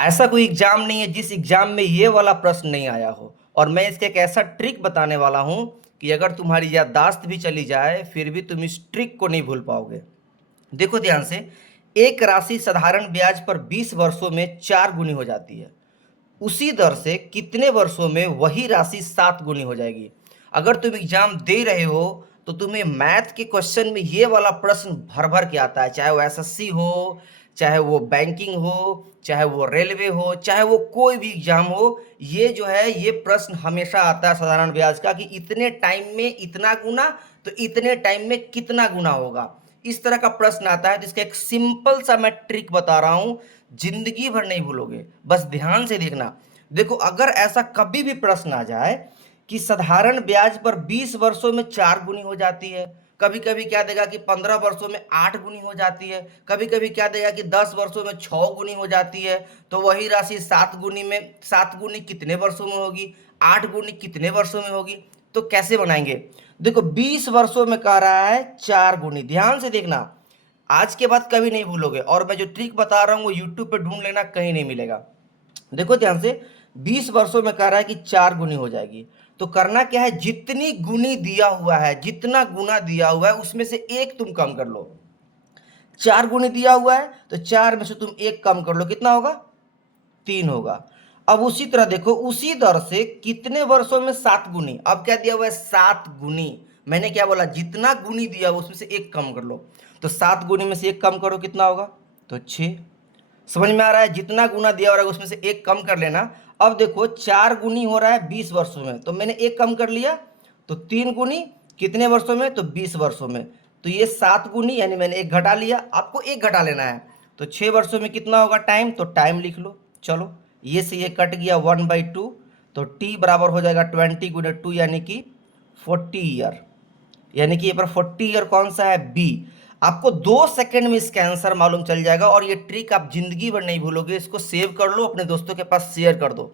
ऐसा कोई एग्जाम नहीं है जिस एग्जाम में ये वाला प्रश्न नहीं आया हो। और मैं इसका एक ऐसा ट्रिक बताने वाला हूं कि अगर तुम्हारी याददाश्त भी चली जाए फिर भी तुम इस ट्रिक को नहीं भूल पाओगे। देखो ध्यान से, एक राशि साधारण ब्याज पर 20 वर्षों में 4 गुनी हो जाती है। उसी दर से कितने वर्षों में वही राशि 7 गुनी हो जाएगी। अगर तुम एग्जाम दे रहे हो तो तुम्हें मैथ के क्वेश्चन में ये वाला प्रश्न भर भर के आता है, चाहे वो एसएससी हो, चाहे वो बैंकिंग हो, चाहे वो रेलवे हो, चाहे वो कोई भी एग्जाम हो। ये जो है ये प्रश्न हमेशा आता है साधारण ब्याज का कि इतने टाइम में इतना गुना, तो इतने टाइम में कितना गुना होगा। इस तरह का प्रश्न आता है, जिसका एक सिंपल सा मैं ट्रिक बता रहा हूं, जिंदगी भर नहीं भूलोगे, बस ध्यान से देखना। देखो, अगर ऐसा कभी भी प्रश्न आ जाए कि साधारण ब्याज पर 20 वर्षों में 4 गुनी हो जाती है, कभी कभी क्या देगा कि 15 वर्षों में 8 गुनी हो जाती है, कभी कभी क्या देगा कि 10 वर्षों में 6 गुनी हो जाती है, तो वही राशि 7 गुनी में, 7 गुनी कितने वर्षों में होगी, 8 गुनी कितने वर्षों में होगी, तो कैसे बनाएंगे। देखो, 20 वर्षों में कह रहा है 4 गुनी, ध्यान से देखना, आज के बाद कभी नहीं भूलोगे। और मैं जो ट्रिक बता रहा हूं वो यूट्यूब पे ढूंढ लेना, कहीं नहीं मिलेगा। देखो ध्यान से, 20 वर्षों में कह रहा है कि 4 गुनी हो जाएगी, तो करना क्या है, जितनी गुनी दिया हुआ है, जितना गुना दिया हुआ है उसमें से एक तुम कम कर लो। 4 गुनी दिया हुआ है तो 4 में से तुम एक कम कर लो, कितना होगा, 3 होगा। अब उसी तरह देखो, उसी दर से कितने वर्षों में 7 गुनी, अब क्या दिया हुआ है, 7 गुनी। मैंने क्या बोला, जितना गुनी दिया हुआ उसमें से एक कम कर लो, तो 7 गुनी में से एक कम करो, कितना होगा, तो 6। समझ में आ रहा है, जितना गुना दिया हो रहा है उसमें से एक कम कर लेना। अब देखो, 4 गुनी हो रहा है 20 वर्षों में, तो मैंने एक कम कर लिया, तो 3 गुनी कितने वर्षों में, तो 20 वर्षों में। तो ये 7 गुनी, यानी मैंने एक घटा लिया, आपको एक घटा लेना है, तो 6 वर्षों में कितना होगा टाइम, तो टाइम लिख लो। चलो, ये से ये कट गया 1/2, तो टी बराबर हो जाएगा 20 गुने 2 यानी कि 40 ईयर। यानी कि ये पर 40 ईयर कौन सा है, बी। आपको 2 सेकंड में इसका आंसर मालूम चल जाएगा, और ये ट्रिक आप जिंदगी भर नहीं भूलोगे। इसको सेव कर लो, अपने दोस्तों के पास शेयर कर दो।